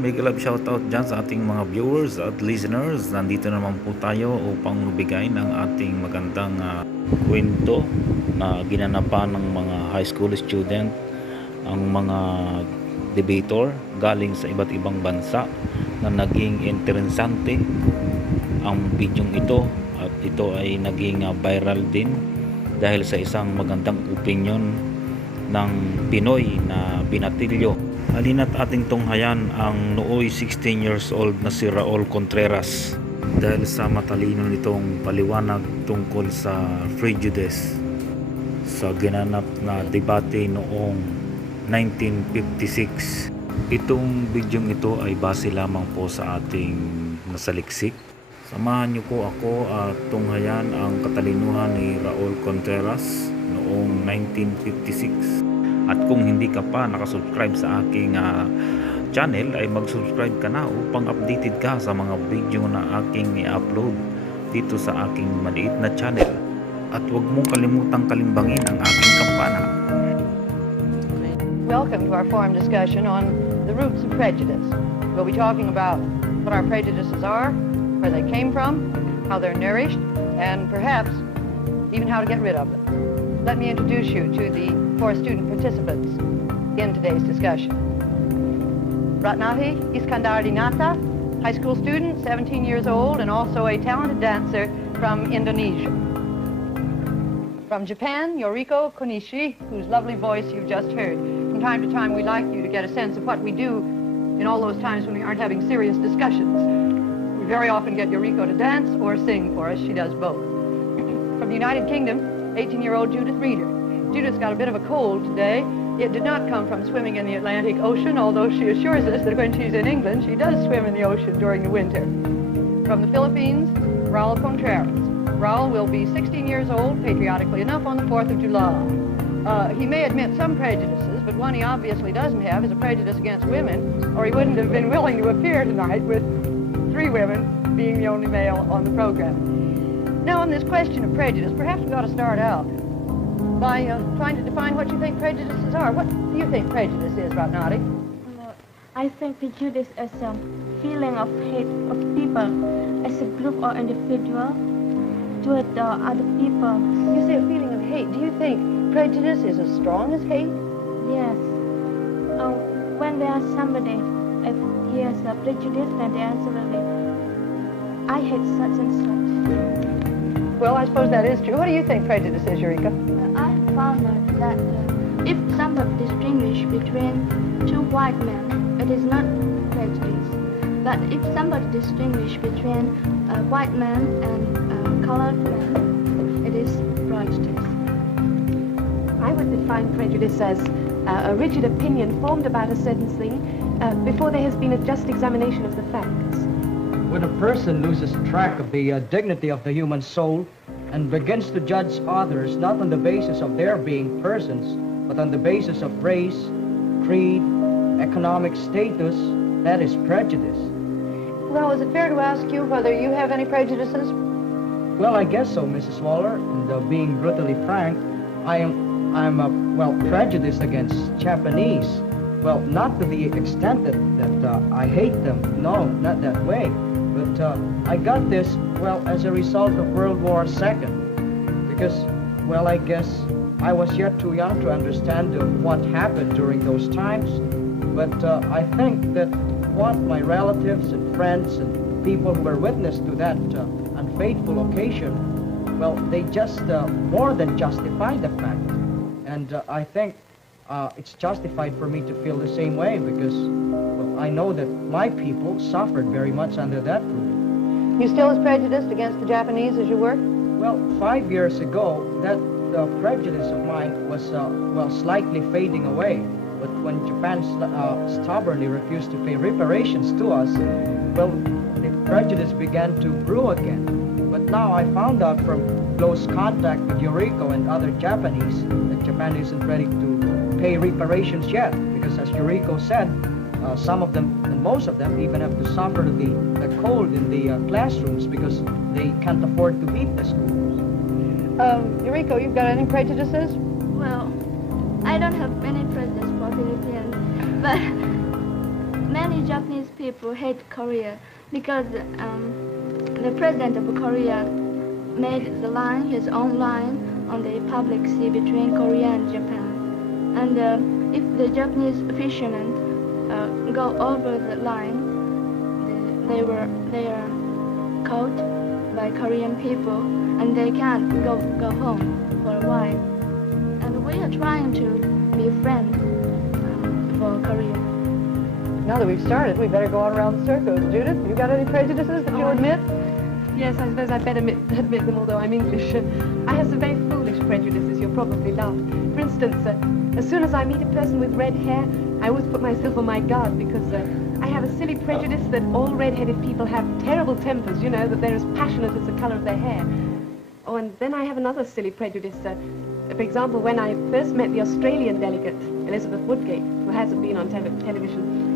Ayan, big love shoutout dyan sa ating mga viewers at listeners. Nandito naman po tayo upang magbigay ng ating magandang kwento na ginanapan ng mga high school student, ang mga debater galing sa iba't ibang bansa na naging interesante ang bidyong ito, at ito ay naging viral din dahil sa isang magandang opinion ng Pinoy na binatilyo. Halina't ating tunghayan ang nooy 16 years old na si Raul Contreras dahil sa matalino nitong paliwanag tungkol sa Prejudice sa ginanap na debate noong 1956. Itong bidyong ito ay base lamang po sa ating nasaliksik. Samahan niyo po ako at tunghayan ang katalinuhan ni Raul Contreras noong 1956. At kung hindi ka pa nakasubscribe sa aking channel, ay mag-subscribe ka na upang updated ka sa mga video na aking i-upload dito sa aking maliit na channel. At huwag mong kalimutang kalimbangin ang aking kampana. Welcome to our forum discussion on the roots of prejudice. We'll be talking about what our prejudices are, where they came from, how they're nourished, and perhaps even how to get rid of them. Let me introduce you to the 4 student participants in today's discussion. Ratnahi Iskandardinata, high school student, 17 years old, and also a talented dancer from Indonesia. From Japan, Yoriko Konishi, whose lovely voice you've just heard. From time to time, we like you to get a sense of what we do in all those times when we aren't having serious discussions. We very often get Yoriko to dance or sing for us. She does both. From the United Kingdom, 18-year-old Judith Reeder. Judith's got a bit of a cold today. It did not come from swimming in the Atlantic Ocean, although she assures us that when she's in England, she does swim in the ocean during the winter. From the Philippines, Raul Contreras. Raul will be 16 years old, patriotically enough, on the 4th of July. He may admit some prejudices, but one he obviously doesn't have is a prejudice against women, or he wouldn't have been willing to appear tonight with 3 women being the only male on the program. Now, on this question of prejudice, perhaps we ought to start out by trying to define what you think prejudices are. What do you think prejudice is, Ratnati? Well, I think prejudice is a feeling of hate of people as a group or individual toward other people. You say a feeling of hate. Do you think prejudice is as strong as hate? Yes. When there's somebody, if he has a prejudice, then the answer will be, I hate such and such. Well, I suppose that is true. What do you think prejudice is, Eureka? I found out that if somebody distinguish between 2 white men, it is not prejudice. But if somebody distinguish between a white man and a colored man, it is prejudice. I would define prejudice as a rigid opinion formed about a certain thing before there has been a just examination of the facts. When a person loses track of the dignity of the human soul and begins to judge others not on the basis of their being persons, but on the basis of race, creed, economic status, that is prejudice. Well, is it fair to ask you whether you have any prejudices? Well, I guess so, Mrs. Waller. And being brutally frank, I'm prejudiced against Japanese. Well, not to the extent that I hate them. No, not that way. But I got this, well, as a result of World War II. Because, well, I guess I was yet too young to understand what happened during those times. But I think that what my relatives and friends and people who were witness to that unfaithful occasion, well, they just more than justify the fact. And I think it's justified for me to feel the same way because, well, I know that my people suffered very much under that rule. You still as prejudiced against the Japanese as you were? Well, 5 years ago, that prejudice of mine was, well, slightly fading away. But when Japan stubbornly refused to pay reparations to us, well, the prejudice began to brew again. But now I found out from close contact with Yoriko and other Japanese that Japan isn't ready to pay reparations yet, because as Yoriko said, some of them, and most of them, even have to suffer the cold in the classrooms because they can't afford to heat the schools. Yoriko, you've got any prejudices? Well, I don't have any prejudice for Philippines, but many Japanese people hate Korea because the president of Korea made the line, his own line, on the public sea between Korea and Japan. And if the Japanese fishermen go over the line, they are caught by Korean people, and they can't go home for a while. And we are trying to be friends for Korea. Now that we've started, we better go on around the circle. Judith, you got any prejudices that you admit? Yes, I suppose I'd better admit them, although I'm English. I have some very foolish prejudices you'll probably laugh. For instance, as soon as I meet a person with red hair, I always put myself on my guard because I have a silly prejudice that all red-headed people have terrible tempers, you know, that they're as passionate as the color of their hair. Oh, and then I have another silly prejudice. For example, when I first met the Australian delegate, Elizabeth Woodgate, who hasn't been on television,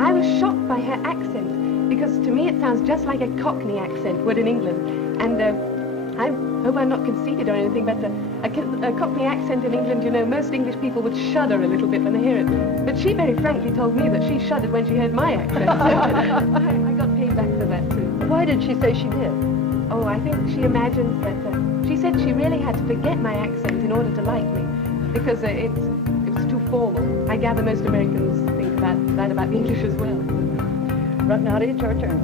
I was shocked by her accent, because to me it sounds just like a Cockney accent would in England. And I hope I'm not conceited or anything, but a Cockney accent in England, you know, most English people would shudder a little bit when they hear it. But she very frankly told me that she shuddered when she heard my accent. So I got paid back for that too. Why did she say she did? Oh, I think she imagines that, she said she really had to forget my accent in order to like me, because it was too formal. I gather most Americans think that about English as well. Ratnati, it's your turn.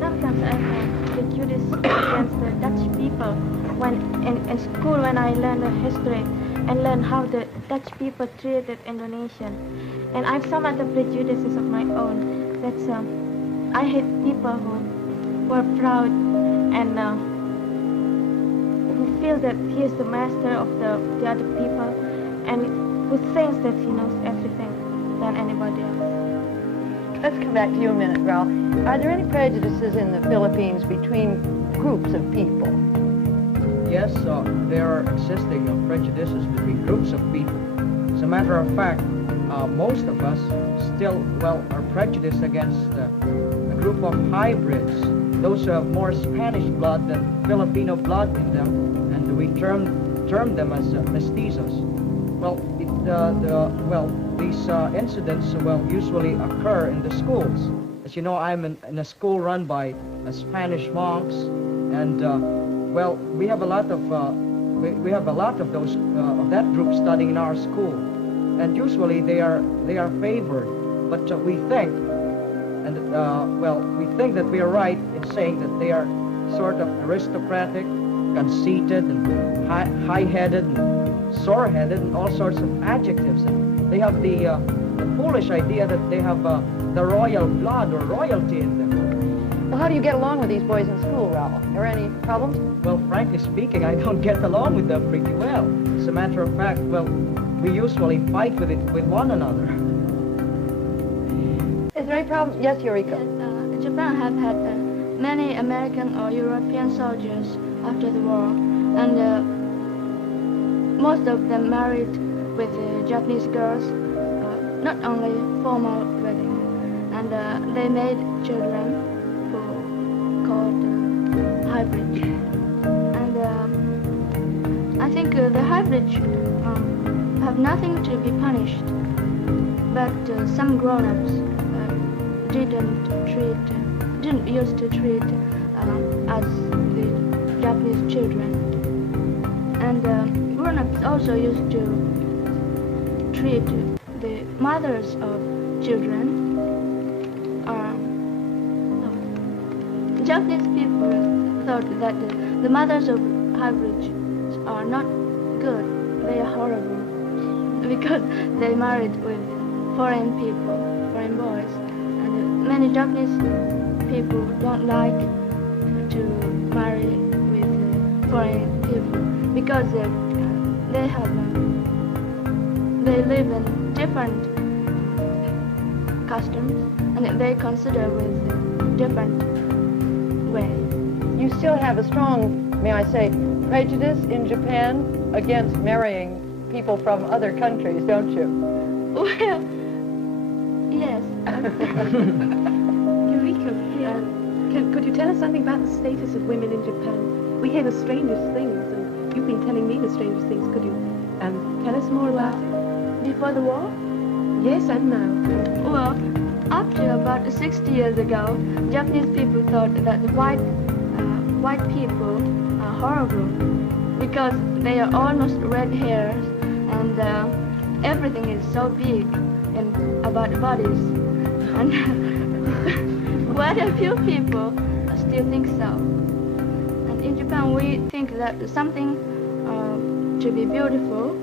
Sometimes I have prejudice against the Dutch people. When in school, when I learned the history and learned how the Dutch people treated Indonesian, and I have some other prejudices of my own. That's I hate people who are proud and who feel that he is the master of the other people, and who thinks that he knows everything than anybody else. Let's come back to you a minute, Raul. Are there any prejudices in the Philippines between groups of people? Yes, there are existing prejudices between groups of people. As a matter of fact, most of us still, are prejudiced against a group of hybrids, those who have more Spanish blood than Filipino blood in them, and we term them as mestizos. These incidents usually occur in the schools. As you know, I'm in a school run by Spanish monks, and we have a lot of those of that group studying in our school, and usually they are favored. But we think that we are right in saying that they are sort of aristocratic, conceited, and high-headed, and sore-headed, and all sorts of adjectives. And they have the foolish idea that they have the royal blood or royalty in them. Well, how do you get along with these boys in school, Raul? Are there any problems? Well, frankly speaking, I don't get along with them pretty well. As a matter of fact, we usually fight with one another. Is there any problem? Yes, Eureka. Yes, Japan have had many American or European soldiers after the war, and most of them married with Japanese girls, not only formal wedding, and they made children who called hybrids. And I think the hybrids have nothing to be punished, but some grown-ups didn't used to treat as the Japanese children, and grown-ups also used to treat the mothers of children. Japanese people thought that the mothers of hybrids are not good; they are horrible because they married with foreign people, foreign boys. Many Japanese people don't like to marry with foreign people because they live in different customs, and they consider with different way. You still have a strong, may I say, prejudice in Japan against marrying people from other countries, don't you? Well, yes. Eureka, could you tell us something about the status of women in Japan? We hear the strangest things, and you've been telling me the strangest things. Could you tell us more about it? Before the war? Yes and no. Well, up to about 60 years ago, Japanese people thought that the white people are horrible because they are almost red hairs and everything is so big about the bodies. And quite a few people still think so. And in Japan, we think that something to be beautiful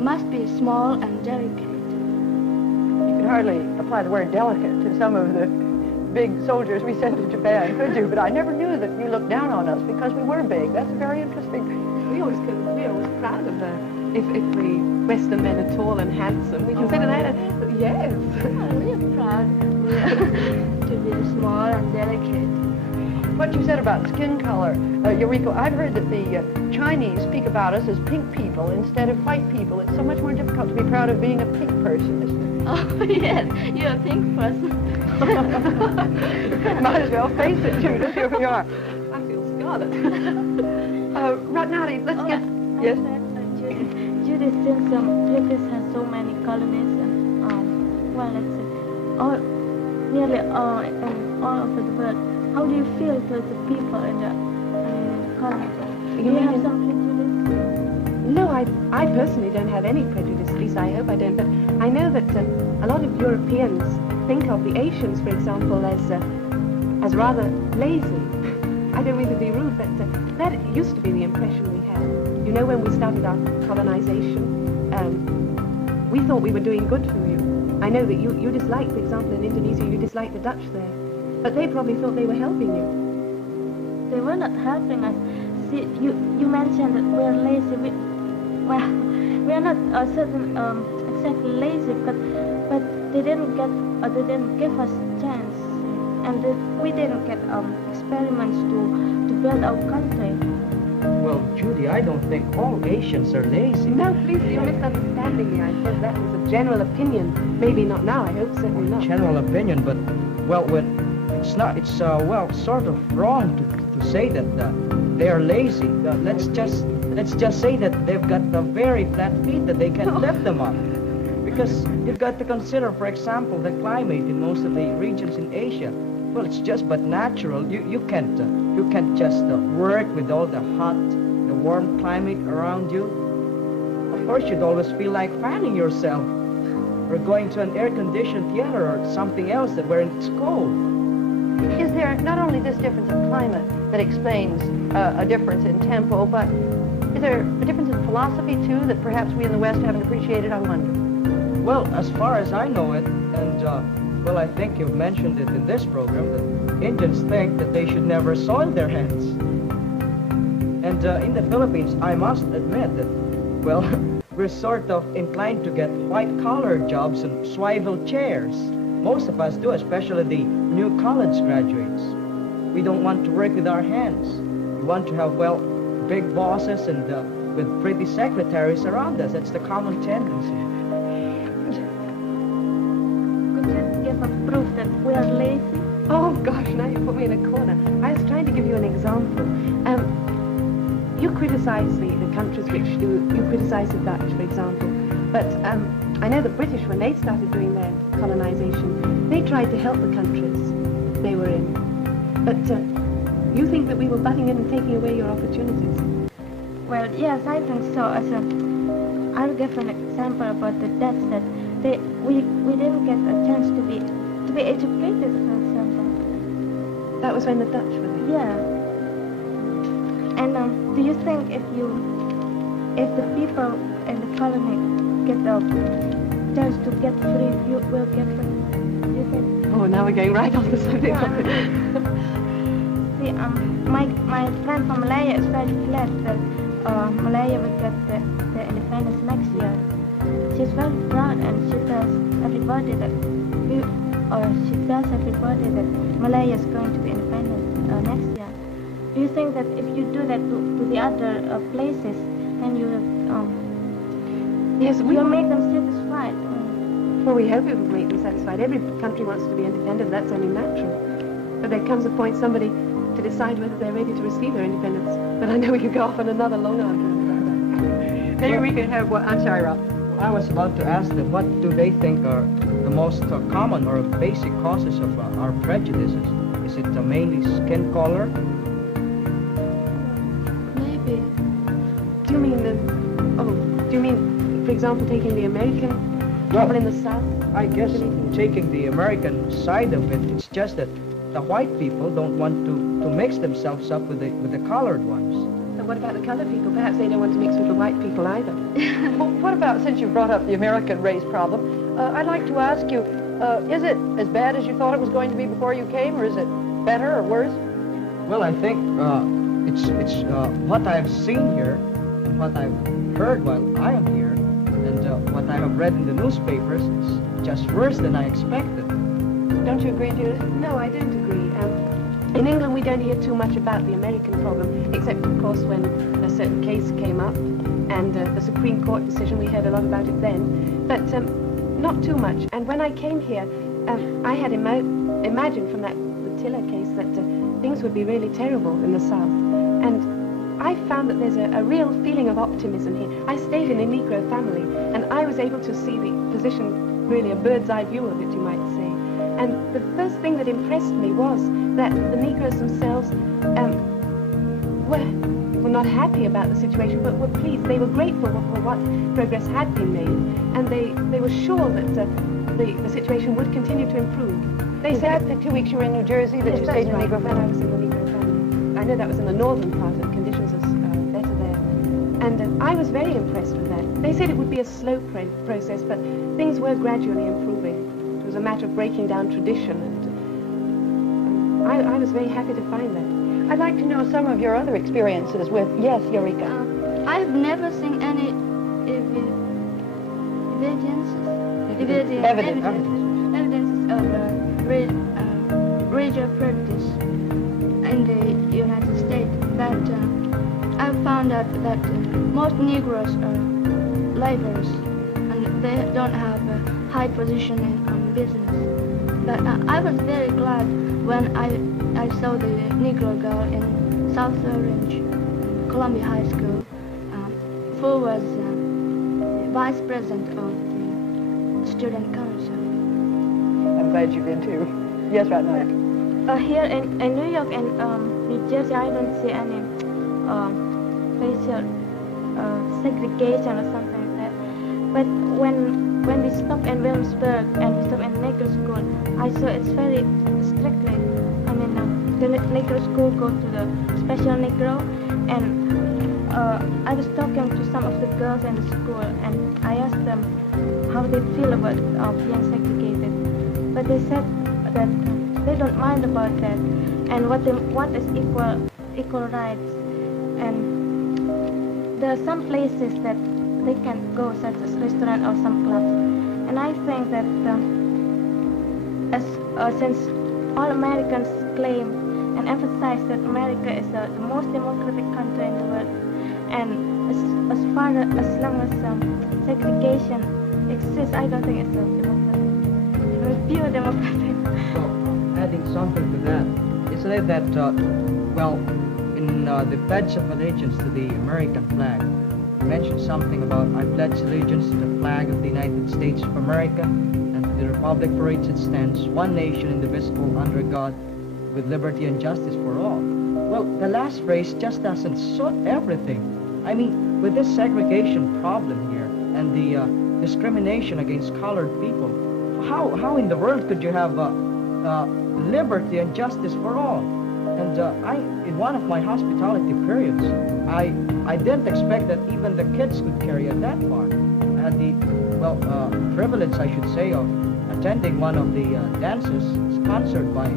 must be small and delicate. You could hardly apply the word delicate to some of the big soldiers we sent to Japan, could you? But I never knew that you looked down on us because we were big. That's very interesting. We're always proud of that. If we Western men are tall and handsome, we consider that yes. We are proud to be small and delicate. What you said about skin color, Eureka, I've heard that the Chinese speak about us as pink people instead of white people. It's so much more difficult to be proud of being a pink person, isn't it? Oh, yes, you're a pink person. Might as well face it, Judith. Here we are. I feel scarlet. Ratnati, let's get... Yes? Judith, since Prejudice has so many colonies and, well, let's say, nearly all over the world, how do you feel towards the people in the colony? Do you have some prejudice? No, I personally don't have any prejudice, at least I hope I don't, but I know that a lot of Europeans think of the Asians, for example, as rather lazy. I don't mean to be rude, but that used to be the impression we had. You know, when we started our colonization, we thought we were doing good for you. I know that you disliked, for example, in Indonesia, you disliked the Dutch there, but they probably thought they were helping you. They were not helping us. See, you mentioned that we are lazy. We are not exactly lazy, but they didn't give us chance, and we didn't get experiments to build our country. Well, Judy, I don't think all Asians are lazy. No, please, you're misunderstanding me. I said that was a general opinion. Maybe not now, I hope, certainly not. General opinion, but, well, it's sort of wrong to say that they are lazy. Let's just say that they've got the very flat feet that they can lift them up. Because you've got to consider, for example, the climate in most of the regions in Asia. Well, it's just but natural. You can't just work with all the warm climate around you. Of course, you'd always feel like fanning yourself, or going to an air-conditioned theater or something else where it's cold. Is there not only this difference in climate that explains a difference in tempo, but is there a difference in philosophy, too, that perhaps we in the West haven't appreciated, I wonder? Well, as far as I know it, and, well, I think you've mentioned it in this program, that Indians think that they should never soil their hands. And in the Philippines, I must admit that, well, we're sort of inclined to get white-collar jobs and swivel chairs. Most of us do, especially the new college graduates. We don't want to work with our hands. We want to have, well, big bosses and with pretty secretaries around us. That's the common tendency. Could you give us proof that we are lazy? Oh, gosh, now you put me in a corner. I was trying to give you an example. You criticize the countries which you criticize the Dutch, for example. But I know the British, when they started doing their colonization, they tried to help the countries they were in. But you think that we were butting in and taking away your opportunities? Well, yes, I think so. I'll give an example about the Dutch that we didn't get a chance to be educated, for example. That was when the Dutch were there. Yeah. And do you think if the people in the colony get a chance to get free, you will get free? Do you think? Oh, now we're going right off the subject. Yeah. See, my friend from Malaya is very glad that Malaya will get the independence next year. She's very proud, and she tells everybody that Malaya is going to be independent next year. Do you think that if you do that to the other places, then you Yes, will make them satisfied? Well, we hope it will make them satisfied. Every country wants to be independent. That's only natural. But there comes a point somebody to decide whether they're ready to receive their independence. But I know we could go off on another long argument about that. Maybe we can have what? I'm sorry, Ralph. I was about to ask them, what do they think are the most common or basic causes of our prejudices? Is it mainly skin color? Maybe. Do you mean for example, taking the American people in the South? I guess taking the American side of it, it's just that the white people don't want to mix themselves up with the colored ones. So what about the colored people? Perhaps they don't want to mix with the white people either. Well, what about, since you brought up the American race problem, I'd like to ask you, is it as bad as you thought it was going to be before you came, or is it better or worse? Well, I think it's what I've seen here and what I've heard while I am here, and what I have read in the newspapers is just worse than I expected. Don't you agree, Judith? No, I don't agree. In England, we don't hear too much about the American problem, except, of course, when a certain case came up, and the Supreme Court decision, we heard a lot about it then, but not too much. And when I came here, I had imagined from that Tiller case that things would be really terrible in the South. And I found that there's a real feeling of optimism here. I stayed in a Negro family, and I was able to see the position, really a bird's eye view of it, you might say. And the first thing that impressed me was that the Negroes themselves were not happy about the situation, but were pleased. They were grateful for what progress had been made, and they were sure that the situation would continue to improve. They said the 2 weeks you were in New Jersey that yes, you stayed in a right. Negro When I family? was in the Negro family. I know that was in the northern part, and conditions are better there. And I was very impressed with that. They said it would be a slow process, but things were gradually improving. It was a matter of breaking down tradition, and I was very happy to find that. I'd like to know some of your other experiences with, yes, Eureka. I've never seen any evidences of racial prejudice in the United States, but I found out that most Negroes are laborers and they don't have a high position in business. But I was very glad when I saw the Negro girl in South Orange, Columbia High School, who was the vice president of the student council. I'm glad you've been too. Yes, right now. Here in New York and New Jersey, I don't see any racial segregation or something like that. But when we stop in Williamsburg and we stop in Negro school, I saw it's very strictly. I mean, the Negro school go to the special Negro, and I was talking to some of the girls in the school, and I asked them how they feel about being segregated. But they said that they don't mind about that, and what is equal rights. And there are some places that they can go, such as restaurant or some clubs. And I think that since all Americans claim and emphasize that America is the most democratic country in the world, and as long as segregation exists, I don't think it's a democratic. It's pure democratic. Well, adding something to that, isn't it that, in the Pledge of Allegiance to the American flag, you mentioned something about I pledge allegiance to the flag of the United States of America and to the republic for which it stands, one nation indivisible under God, with liberty and justice for all. Well, the last phrase just doesn't suit everything. I mean, with this segregation problem here and the discrimination against colored people, how in the world could you have liberty and justice for all? And in one of my hospitality periods, I didn't expect that even the kids could carry it that far. I had the, privilege, I should say, of attending one of the dances sponsored by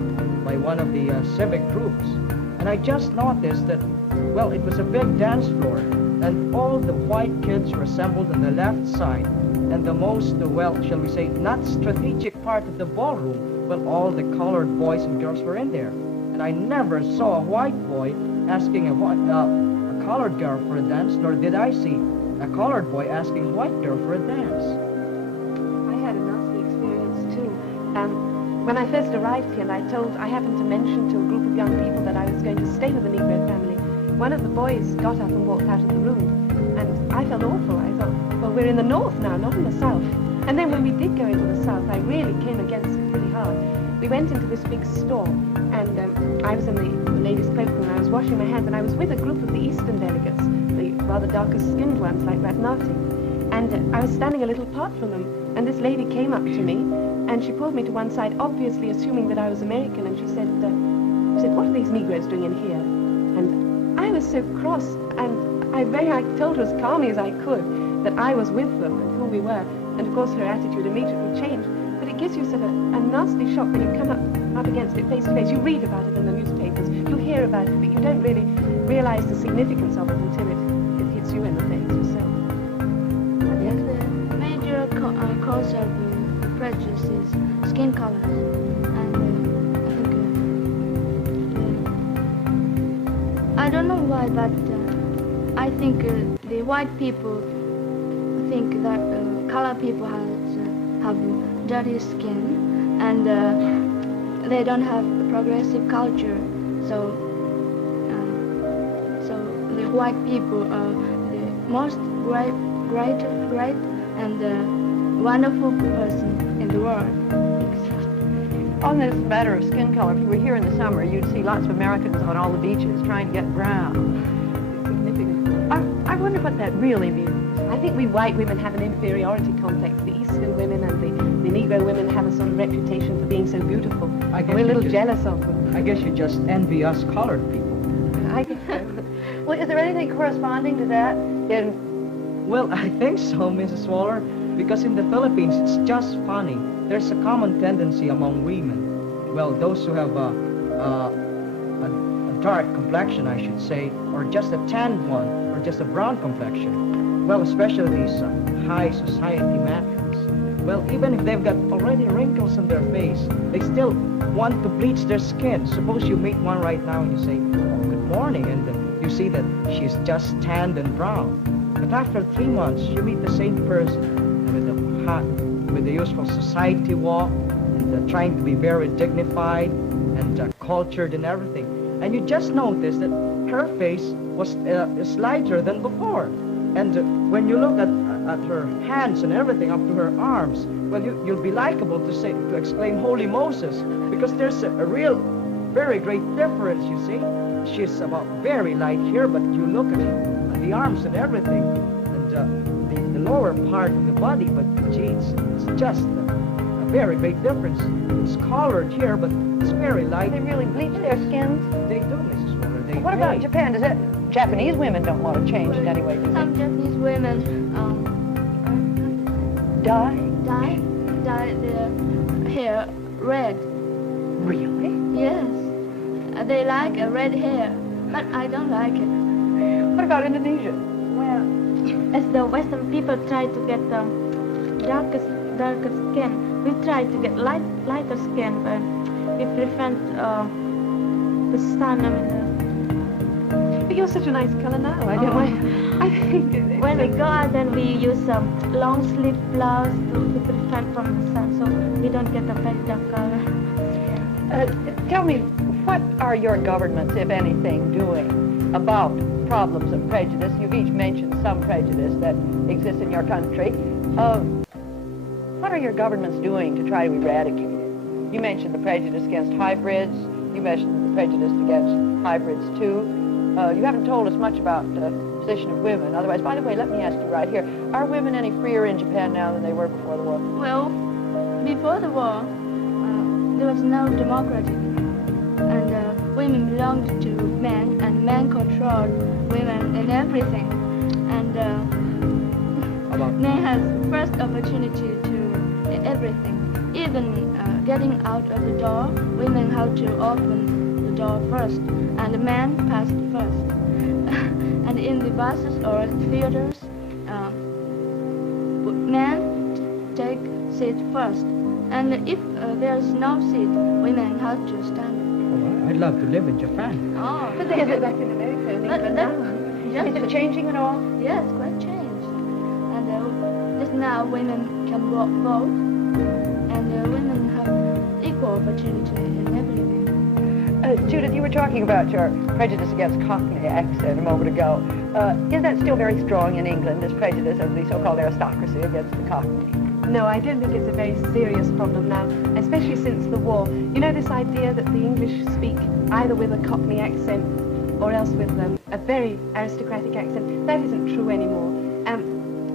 one of the civic groups. And I just noticed that, it was a big dance floor, and all the white kids were assembled on the left side, and the most, shall we say, not strategic part of the ballroom, all the colored boys and girls were in there. And I never saw a white boy asking a colored girl for a dance, nor did I see a colored boy asking a white girl for a dance. I had a nasty experience too. When I first arrived here, and I happened to mention to a group of young people that I was going to stay with a Negro family. One of the boys got up and walked out of the room, and I felt awful. I thought, well, well, we're in the north now, not in the south. And then when we did go into the south, I really came against it pretty hard. We went into this big store, and I was in the ladies' cloakroom, and I was washing my hands, and I was with a group of the eastern delegates, the rather darker-skinned ones like Ratnati. And I was standing a little apart from them, and this lady came up to me, and she pulled me to one side, obviously assuming that I was American, and she said, what are these Negroes doing in here? And I was so cross, and I told her as calmly as I could that I was with them and who we were. And of course her attitude immediately changed. But it gives you sort of a nasty shock when you come up against it face to face. You read about it in the newspapers, you hear about it, but you don't really realize the significance of it until it hits you in the face yourself. Yes. The major cause of prejudice is skin color. And I don't know why, but I think the white people think that colored people have dirty skin, and they don't have progressive culture. So the white people are the most great and wonderful person in the world. On this matter of skin color, if you were here in the summer, you'd see lots of Americans on all the beaches trying to get brown. Significant. I wonder what that really means. I think we white women have an inferiority complex. The Eastern women and the Negro women have a sort of reputation for being so beautiful. We're a little jealous of them. I guess you just envy us colored people. I think so. Well, is there anything corresponding to that Well, I think so, Mrs. Waller, because in the Philippines, it's just funny. There's a common tendency among women, well, those who have a dark complexion, I should say, or just a tanned one, or just a brown complexion. Well, especially these high society matrons. Well, even if they've got already wrinkles on their face, they still want to bleach their skin. Suppose you meet one right now and you say, oh, good morning, and you see that she's just tanned and brown. But after 3 months, you meet the same person with the usual society walk, and trying to be very dignified and cultured and everything. And you just notice that her face was lighter than before. And when you look at her hands and everything up to her arms, well, you'll be likable to exclaim, Holy Moses, because there's a real, very great difference, you see. She's about very light here, but you look at the arms and everything, and the lower part of the body, but geez, it's just a very great difference. It's colored here, but it's very light. They really bleach their skins? They do, Mrs. Waller. They What about Japan? Japanese women don't want to change it anyway, do they? Some Japanese women dye their hair red. Really? Yes. They like a red hair, but I don't like it. What about Indonesia? Well, as the Western people try to get darker skin, we try to get lighter skin, but we prevent the sun. But you're such a nice color now. I don't mind. I think When we go out, then we use long sleeve blouse to prevent from the sun, so we don't get a very dark color. Tell me, what are your governments, if anything, doing about problems of prejudice? You've each mentioned some prejudice that exists in your country. What are your governments doing to try to eradicate it? You mentioned the prejudice against hybrids. You mentioned the prejudice against hybrids, too. You haven't told us much about the position of women. Otherwise, by the way, let me ask you right here. Are women any freer in Japan now than they were before the war? Well, before the war, there was no democracy, and women belonged to men, and men controlled women in everything. And men has first opportunity to everything. Even getting out of the door, women have to open the door first, and the men passed first. And in the buses or theaters, men take seat first. And if there's no seat, women have to stand. Oh, I'd love to live in Japan. Oh, But they have it back in America, I think, but now. Is it changing at all? Yes, quite changed. And just now women can vote, and women have equal opportunity in everything. Judith, you were talking about your prejudice against Cockney accent a moment ago. Is that still very strong in England, this prejudice of the so-called aristocracy against the Cockney? No, I don't think it's a very serious problem now, especially since the war. You know, this idea that the English speak either with a Cockney accent or else with a very aristocratic accent, that isn't true anymore.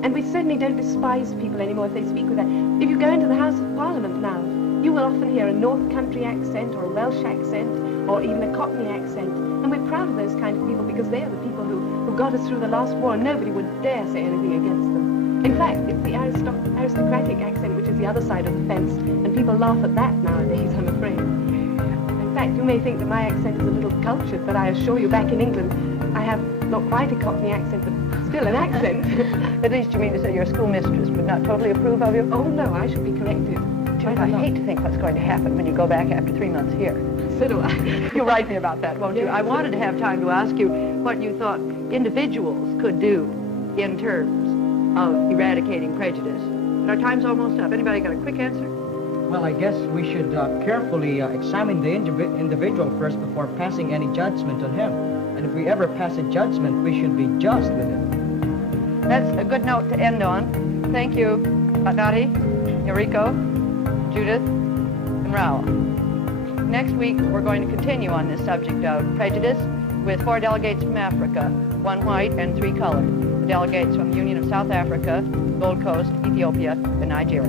And we certainly don't despise people anymore if they speak with that. If you go into the House of Parliament now, you will often hear a North Country accent or a Welsh accent or even a Cockney accent. And we're proud of those kind of people because they are the people who got us through the last war, and nobody would dare say anything against them. In fact, it's the aristocratic accent which is the other side of the fence, and people laugh at that nowadays, I'm afraid. In fact, you may think that my accent is a little cultured, but I assure you back in England, I have not quite a Cockney accent, but still an accent. At least you mean to say your schoolmistress would not totally approve of you? Oh no, I should be corrected. Judith, I hate to think what's going to happen when you go back after 3 months here. So do I. You'll write me about that, won't you? Yes. I wanted to have time to ask you what you thought individuals could do in terms of eradicating prejudice. But our time's almost up. Anybody got a quick answer? Well, I guess we should carefully examine the individual first before passing any judgment on him. And if we ever pass a judgment, we should be just with it. That's a good note to end on. Thank you, Patati, Eureka, Judith, and Raul. Next week, we're going to continue on this subject of prejudice with 4 delegates from Africa, 1 white and 3 colored. The delegates from the Union of South Africa, Gold Coast, Ethiopia, and Nigeria.